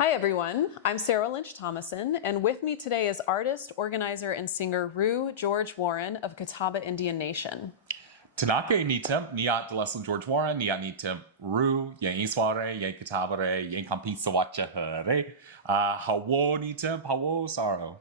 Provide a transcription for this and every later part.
Hi everyone, I'm Saro Lynch-Thomason, and with me today is artist, organizer, and singer Rue George Warren of Catawba Indian Nation. Tnakɛ nitem, niat Deleslan George Warren, niat nitem Rue, yen Isware, yen Catawba, yen Campisa Wačak, hawo nitem, hawo Saro.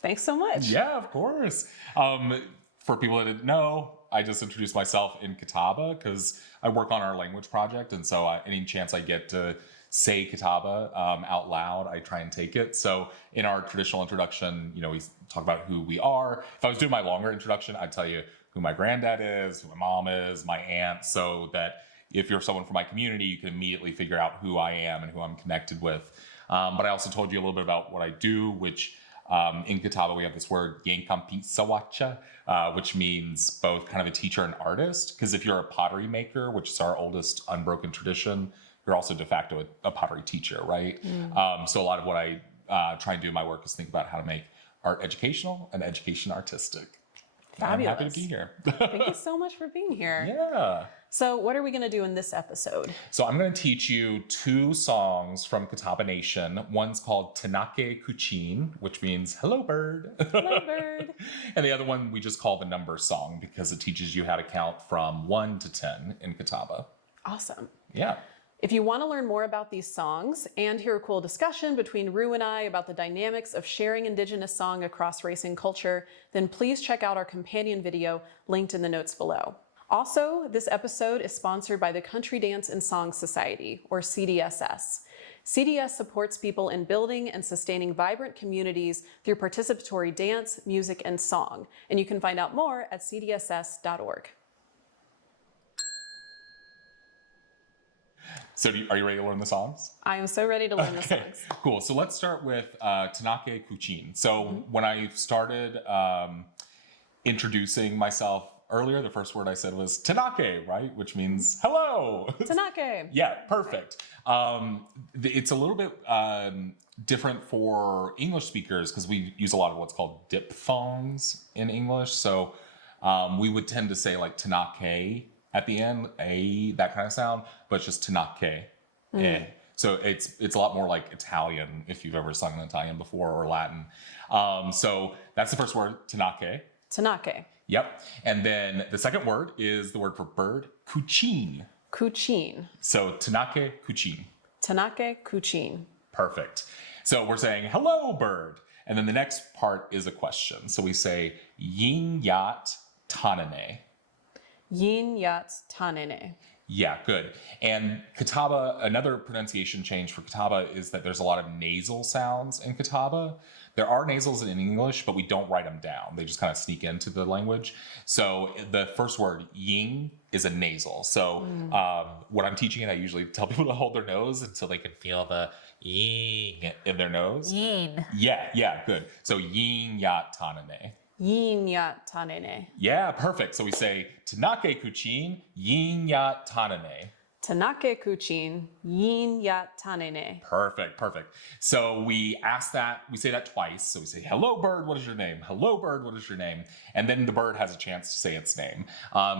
Thanks so much. Yeah, of course. For people that didn't know, I just introduced myself in Catawba because I work on our language project, and so any chance I get to say Catawba out loud, I try and take it. So in our traditional introduction, we talk about who we are. If I was doing my longer introduction, I'd tell you who my granddad is, who my mom is, my aunt, so that if you're someone from my community, you can immediately figure out who I am and who I'm connected with. But I also told you a little bit about what I do, which in Catawba, we have this word, yen Campisa Wačak, which means both kind of a teacher and artist. Because if you're a pottery maker, which is our oldest unbroken tradition, you're also de facto a pottery teacher, right? So a lot of what I try and do in my work is think about how to make art educational and education artistic. Fabulous. I'm happy to be here. Thank you so much for being here. Yeah. So what are we going to do in this episode? So I'm going to teach you two songs from Catawba Nation. One's called Tnakɛ Kučin, which means hello bird. Hello bird. And the other one we just call the number song because it teaches you how to count from 1 to 10 in Catawba. Awesome. Yeah. If you want to learn more about these songs and hear a cool discussion between Rue and I about the dynamics of sharing Indigenous song across race and culture, then please check out our companion video linked in the notes below. Also, this episode is sponsored by the Country Dance and Song Society, or CDSS. CDS supports people in building and sustaining vibrant communities through participatory dance, music, and song. And you can find out more at cdss.org. So are you ready to learn the songs? I am so ready to learn the songs. Cool. So let's start with Tnakɛ Kučin. So when I started introducing myself earlier, the first word I said was Tnakɛ, right? Which means hello. Tnakɛ. Yeah, perfect. It's a little bit different for English speakers because we use a lot of what's called diphthongs in English. So we would tend to say like Tnakɛ at the end, that kind of sound, but it's just Tnakɛ. So it's a lot more like Italian if you've ever sung in Italian before, or Latin. So that's the first word, Tnakɛ. Tnakɛ. Yep. And then the second word is the word for bird, Kučin. Kučin. So Tnakɛ Kučin. Tnakɛ Kučin. Perfect. So we're saying hello bird. And then the next part is a question. So we say yin yat tanenɛ. Yin yat tanenɛ. Yeah, good. And Catawba, another pronunciation change for Catawba is that there's a lot of nasal sounds in Catawba. There are nasals in English, but we don't write them down. They just kind of sneak into the language. So the first word, yin, is a nasal. So when I'm teaching it, I usually tell people to hold their nose until they can feel the yin in their nose. Yin. Yeah, good. So yin yat tanenɛ. Yin yat tanenɛ. Yeah, perfect. So we say Tnakɛ Kučin, yin yat tanenɛ. Tnakɛ Kučin, yin yat tanenɛ. Perfect. So we say that twice. So we say, hello bird, what is your name? Hello bird, what is your name? And then the bird has a chance to say its name.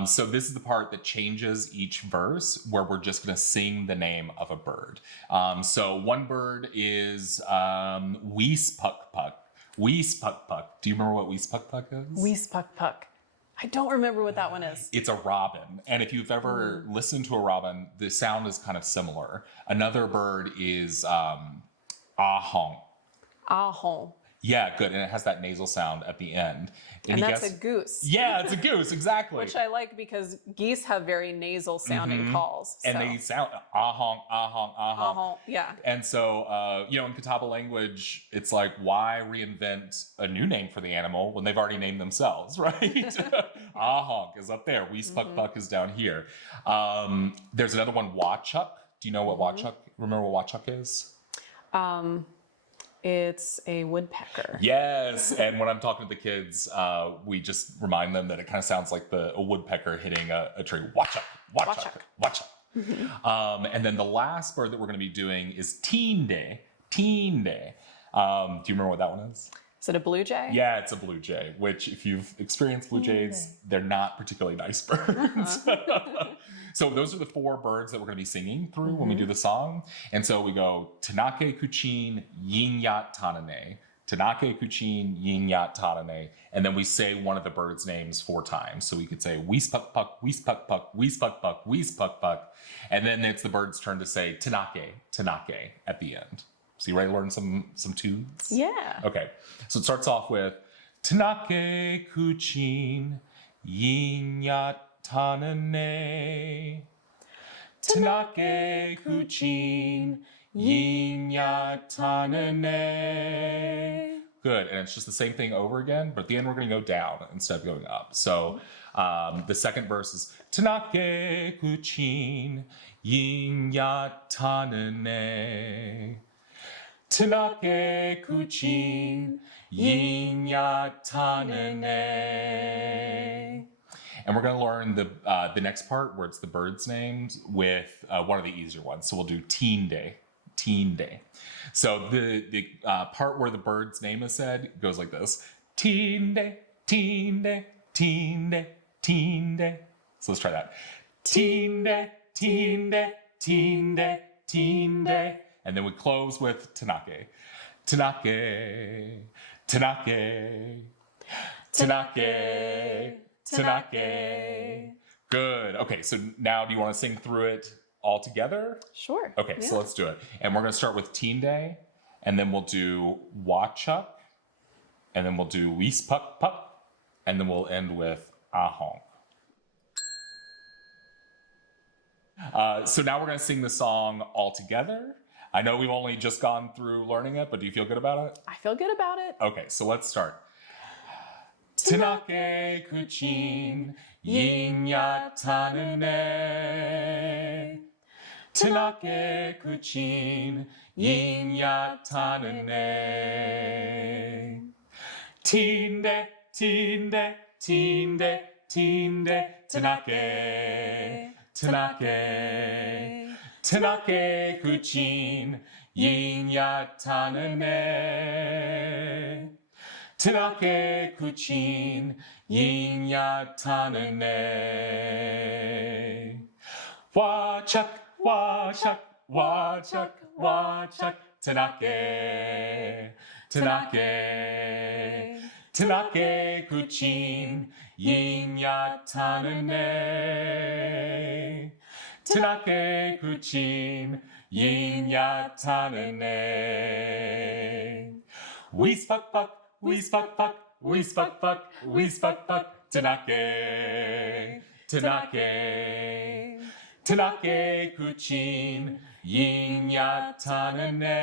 So this is the part that changes each verse where we're just going to sing the name of a bird. So one bird is Wiispăkpăk. Wiispăkpăk. Do you remember what Wiispăkpăk is? Wiispăkpăk. I don't remember what that one is. It's a robin. And if you've ever listened to a robin, the sound is kind of similar. Another bird is ahong. Ahong. Yeah, good. And it has that nasal sound at the end. And that's a goose. Yeah, it's a goose, exactly. Which I like because geese have very nasal sounding calls. And they sound ahong, ahong, ahong. Ahong, yeah. And so, in Catawba language, it's like, why reinvent a new name for the animal when they've already named themselves, right? Ahong is up there. Wiispăkpăk is down here. There's another one, Wačak. Do you know what Wačak, remember what Wačak is? It's a woodpecker. Yes, and when I'm talking to the kids, we just remind them that it kind of sounds like a woodpecker hitting a tree. Wačak, Wačak, Wačak. And then the last bird that we're going to be doing is Tiinde. Tiinde. Do you remember what that one is? Is it a blue jay? Yeah, it's a blue jay, which if you've experienced blue jays, they're not particularly nice birds. So those are the 4 birds that we're going to be singing through when we do the song. And so we go, Tnakɛ Kučin, Yenya, tanenɛ. Tnakɛ Kučin, Yenya, tanenɛ. And then we say one of the birds' names 4 times. So we could say Wiispăkpăk, Wiispăkpăk, Wiispăkpăk, Wiispăkpăk. And then it's the bird's turn to say Tnakɛ, Tnakɛ at the end. So you ready to learn some tunes? Yeah. Okay. So it starts off with Tnakɛ Kučin, Yenya, tanenɛ. Tnakɛ Kučin, Yenya, tanenɛ. Good. And it's just the same thing over again, but at the end we're going to go down instead of going up. So the second verse is Tnakɛ Kučin, Yenya, tanenɛ. Tnakɛ Kučin, Yenya, tanenɛ. And we're going to learn the next part where it's the birds' names with one of the easier ones. So we'll do Tiinde, Tiinde. So the part where the bird's name is said goes like this. Tiinde, Tiinde, Tiinde, Tiinde. So let's try that. Tiinde, Tiinde, Tiinde, Tiinde. And then we close with Tnakɛ. Tnakɛ, Tnakɛ, Tnakɛ, Tnakɛ. Good. Okay, so now do you want to sing through it all together? Sure. Okay, so let's do it. And we're going to start with Tiinde, and then we'll do Wačak, and then we'll do Wiispăkpăk, and then we'll end with Ahong. So now we're going to sing the song all together. I know we've only just gone through learning it, but do you feel good about it? I feel good about it. Okay, so let's start. Tnakɛ Kučin, Yenya, tanenɛ. Tnakɛ Kučin, Yenya, tanenɛ. Tiinde, Tiinde, Tiinde, Tiinde, Tnakɛ, Tnakɛ. Tnakɛ Kučin, Yenya, tanenɛ. Tnakɛ Kučin, Yenya, tanenɛ. Wačak, Wačak, Wačak, Wačak, Tnakɛ, Tnakɛ. Tnakɛ Kučin, Yenya, tanenɛ. Tnakɛ Kučin, Yenya, tanenɛ. Wiispăkpăk, Wiispăkpăk, Wiispăkpăk, Wiispăkpăk, Tnakɛ, Tnakɛ. Tnakɛ Kučin, Yenya, tanenɛ.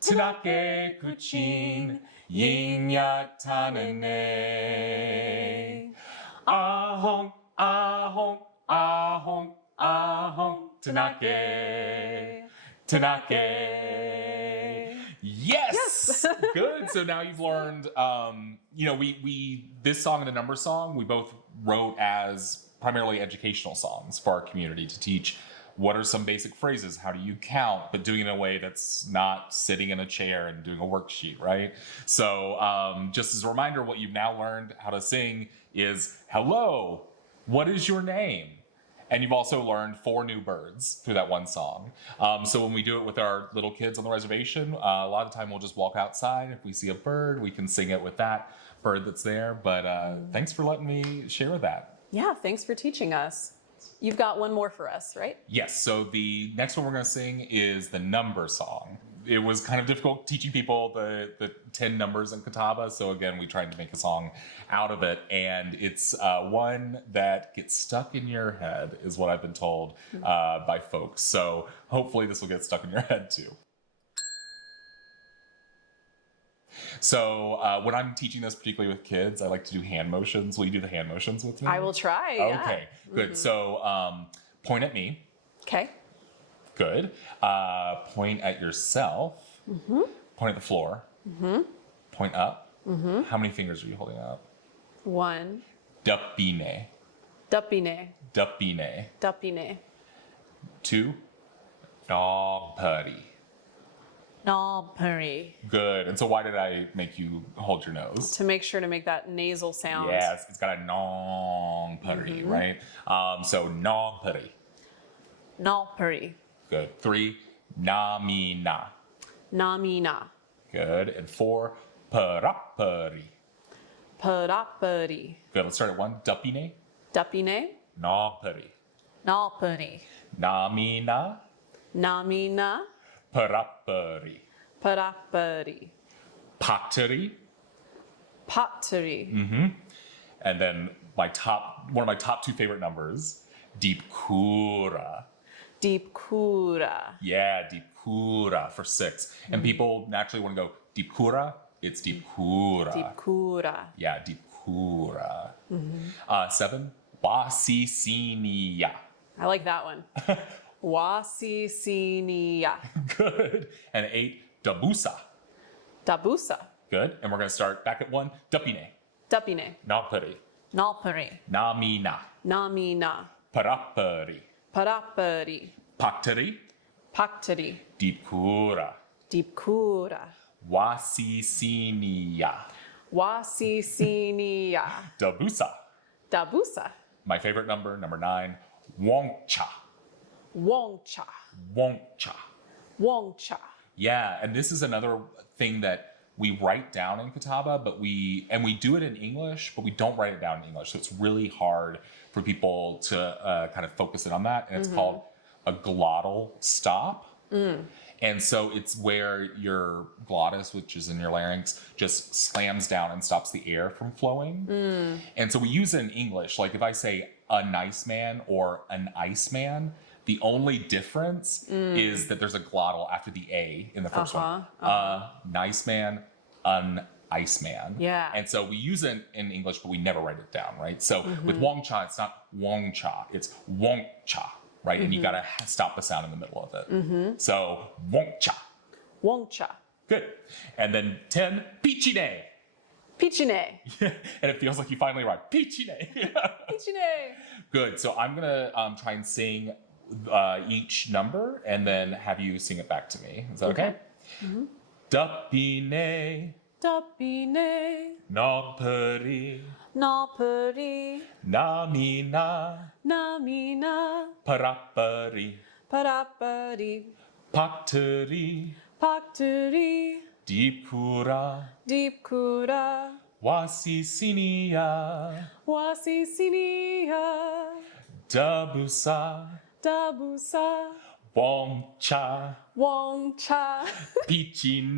Tnakɛ Kučin, Yenya, tanenɛ. Ahong, Ahong, Ahong, Ahong, Tnakɛ, Tnakɛ. Yes! Good. So now you've learned, we this song and the number song, we both wrote as primarily educational songs for our community to teach what are some basic phrases, how do you count, but doing it in a way that's not sitting in a chair and doing a worksheet, right? So just as a reminder, what you've now learned how to sing is, hello, what is your name? And you've also learned 4 new birds through that one song. So when we do it with our little kids on the reservation, a lot of the time we'll just walk outside. If we see a bird, we can sing it with that bird that's there. But thanks for letting me share that. Yeah, thanks for teaching us. You've got one more for us, right? Yes, so the next one we're going to sing is the number song. It was kind of difficult teaching people the 10 numbers in Catawba, so again, we tried to make a song out of it, and it's one that gets stuck in your head, is what I've been told by folks. So hopefully this will get stuck in your head too. So when I'm teaching this, particularly with kids, I like to do hand motions. Will you do the hand motions with me? I will try, Okay, good. So point at me. Okay. Good. Point at yourself. Point at the floor. Point up. How many fingers are you holding up? 1. Duppine. Duppine. Nalpuri. Good. And so why did I make you hold your nose? To make sure to make that nasal sound. Yes, it's got a nong puri, right? So nong puri. Nalpuri. Good. 3, namina. Namina. Good. And 4, parapuri. Parapuri. Good. Let's start at 1. Dupine. Dupine. Nong puri. Nalpuri. Namina. Namina. Parapuri. Parapuri. Paturi. Pottery. And then one of my top 2 favorite numbers, deep kura. Deep kura. Yeah, deep kura for 6. And people naturally want to go deep kura. It's deep kura. Deep kura. Yeah, deep kura. 7, wasisinia. I like that one. Wasisinia. Good. And 8, dabusa. Dabusa. Good. And we're going to start back at 1, dupine. Dupine. Napuri. Nalpuri. Namina. Namina. Parapuri. Parapuri. Paturi. Paktari. Deep kura. Deep kura. Wasisinia. Wasisinia. Dabusa. Dabusa. My favorite number, number 9, wongcha. Wongcha. Wongcha. Wongcha. Yeah, and this is another thing that we write down in Catawba, but we do it in English, but we don't write it down in English. So it's really hard for people to kind of focus in on that. And it's called a glottal stop. And so it's where your glottis, which is in your larynx, just slams down and stops the air from flowing. And so we use it in English. Like if I say a nice man or an ice man, the only difference is that there's a glottal after the A in the first one. Nice man, an ice man. Yeah. And so we use it in English, but we never write it down, right? So with wongcha, it's not wongcha, it's wongcha, right? And you gotta stop the sound in the middle of it. So wongcha. Wongcha. Good. And then 10, pichine. Pichine. And it feels like you finally arrived. Pichine. Pichine. Good. So I'm gonna try and sing each number and then have you sing it back to me. Is that okay? Dupine, Dupine. napuri, Napuri. namina, Namina. parapuri, Parapari. paturi, Paktari. deep kura, Deep kura. wasisinia, Wasisinia. dabusa, Dabusa. wongcha, Wongcha. pichine.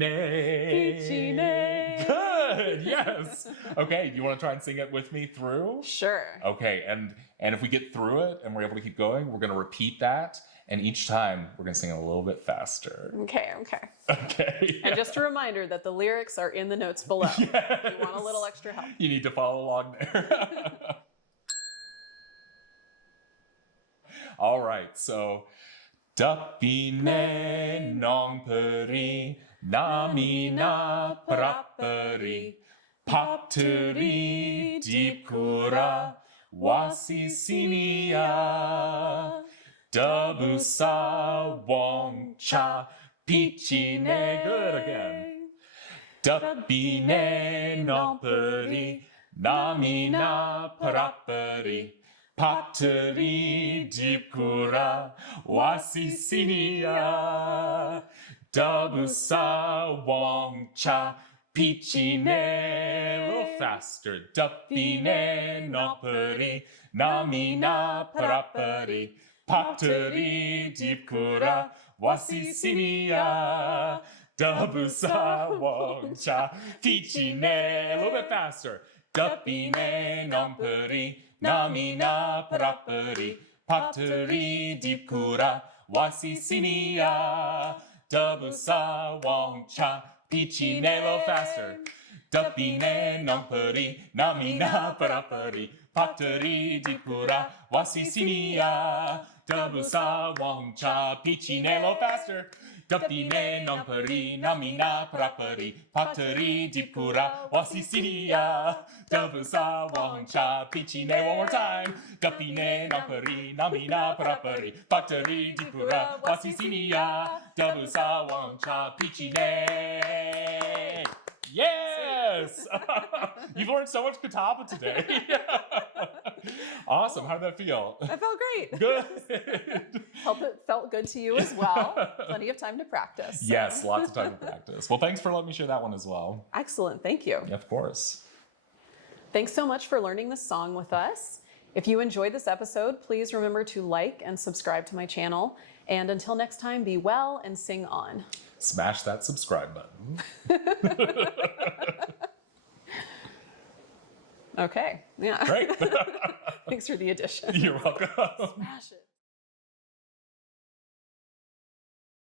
Pichine. Good. Yes. Okay. Do you want to try and sing it with me through? Sure. Okay. And if we get through it and we're able to keep going, we're going to repeat that. And each time we're going to sing it a little bit faster. Okay, okay. Okay. And just a reminder that the lyrics are in the notes below. If you want a little extra help. You need to follow along there. All right. So, dupine nongpuri, namina parapuri, paturi deepkura, wasisinia, dabusa wongcha, pichine. Good again. Dupine nongpuri, namina parapuri, paturi deepkura, wasisinia, dabusa wongcha, pichine. A little faster. Dupine nongpuri, namina parapuri, paturi deepkura, wasisinia, dabusa wongcha, pichine. A little bit faster. Dupine nongpuri, namina parapuri, paturi deepkura, wasisinia, dabusa wongcha, pichine. A little faster. Dupine nongpuri, namina parapuri, paturi deepkura, wasisinia, Dabusa Wačak Pichine lo faster. Dapine nomperi namina praperi. Pateri dipura wasisidia. Dabusa Wačak Pichine one more time. Dapine nomperi namina praperi. Pateri dipura wasisidia. Dabusa Wačak Pichine. Yes! You've learned so much Catawba today. Awesome. How did that feel? That felt great. Good. Hope it felt good to you as well. Plenty of time to practice. Yes, lots of time to practice. Well, thanks for letting me share that one as well. Excellent. Thank you. Of course. Thanks so much for learning this song with us. If you enjoyed this episode, please remember to like and subscribe to my channel. And until next time, be well and sing on. Smash that subscribe button. Okay. Yeah. Great. Thanks for the addition. You're welcome. Smash it.